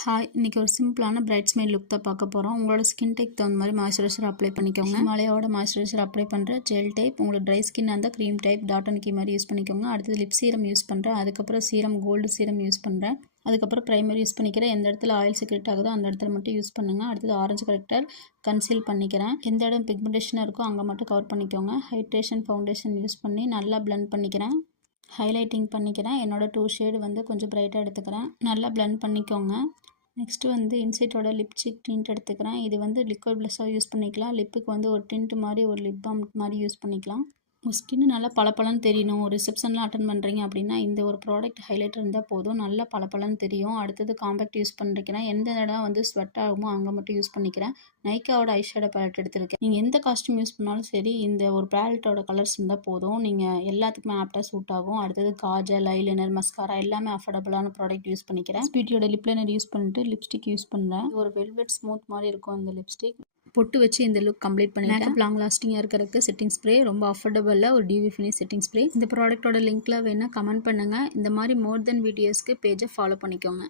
Hi, இன்றைக்கி ஒரு சிம்பிளான பிரைட் ஸ்மைல் லுக் தான் பார்க்க போகிறோம். உங்களோட ஸ்கின் டைப் தகுந்த மாதிரி மாய்ஸ்சரைசர் அப்ளை பண்ணிக்கோங்க. ஹிமாலயாவோட மாய்ஸ்சரைசர் அப்ளை பண்ணுறேன். ஜெல் டைப், உங்களுக்கு ட்ரை ஸ்கின் அந்த cream type Dot and Key மாதிரி யூஸ் பண்ணிக்கோங்க. அடுத்தது லிப் சீரம் யூஸ் பண்ணுறேன். அதுக்கப்புறம் சீரம் கோல்டு சீரம் யூஸ் பண்ணுறேன். அதுக்கப்புறம் ப்ரைமர் யூஸ் பண்ணிக்கிறேன். எந்த இடத்துல ஆயில் செக்ரெட் ஆகுதோ அந்த இடத்துல மட்டும் யூஸ் பண்ணுங்கள். அடுத்தது ஆரஞ்சு கரெக்டர் கன்சீல் பண்ணிக்கிறேன். எந்த இடம் பிக்மெண்டேஷனாக இருக்கோ அங்கே மட்டும் கவர் பண்ணிக்கோங்க. ஹைட்ரேஷன் ஃபவுண்டேஷன் யூஸ் பண்ணி நல்லா பிளெண்ட் பண்ணிக்கிறேன். ஹைலைட்டிங் பண்ணிக்கிறேன். என்னோட 2 ஷேடு வந்து கொஞ்சம் ப்ரைட்டாக எடுத்துக்கிறேன். நல்லா பிளெண்ட் பண்ணிக்கோங்க. நெக்ஸ்ட்டு வந்து இன்சைட்டோட லிப்ஸ்டிக் டிண்ட் எடுத்துக்கிறேன். இது வந்து லிக்விட் ப்ளஸ்ஸாக யூஸ் பண்ணிக்கலாம். லிப்புக்கு வந்து ஒரு டிண்ட் மாதிரி ஒரு லிப் பாம் மாதிரி யூஸ் பண்ணிக்கலாம். உங்கள் ஸ்கின்னு நல்லா பளபளன்னு தெரியணும். ரிசப்ஷன்லாம் அட்டன் பண்ணுறீங்க அப்படின்னா இந்த ஒரு ப்ராடக்ட் ஹைலைட்டர் இருந்தால் போதும். நல்லா பளபளன்னு தெரியும். அடுத்தது காம்பேக்ட் யூஸ் பண்ணிக்கிறேன். எந்த இடம் வந்து ஸ்வெட் ஆகுமோ அங்கே மட்டும் யூஸ் பண்ணிக்கிறேன். நைக்காவோட ஐஷேடோ பேலட் எடுத்திருக்கேன். நீங்கள் எந்த காஸ்ட்யூம் யூஸ் பண்ணாலும் சரி இந்த ஒரு பேலட்டோட கலர்ஸ் இருந்தால் போதும். நீங்கள் எல்லாத்துக்குமே ஆப்டாக சூட் ஆகும். அடுத்தது காஜல், ஐலைனர், மஸ்காரா எல்லாமே அஃபோர்டபுளான ப்ராடக்ட் யூஸ் பண்ணிக்கிறேன். ஸ்வீட்டியோட லிப் லைனர் யூஸ் பண்ணிட்டு லிப்ஸ்டிக் யூஸ் பண்ணுறேன். ஒரு வெல்வெட் ஸ்மூத் மாதிரி இருக்கும் இந்த லிப்ஸ்டிக். பொட்டு வச்சு இந்த லுக் கம்ப்ளீட் பண்ணிட்டேன். மேக்கப் லாங் லாஸ்டிங்காக இருக்கிறதுக்கு செட்டிங் ஸ்ப்ரே ரொம்ப அஃபோர்டபுளில் ஒரு டிவி ஃபினிஷ் செட்டிங் ஸ்ப்ரே. இந்த ப்ராடக்ட்டோட லிங்க்ல வேணால் கமெண்ட் பண்ணுங்கள். இந்த மாதிரி மோர் தென் வீடியோஸ்க்கு பேஜை ஃபாலோ பண்ணிக்கோங்க.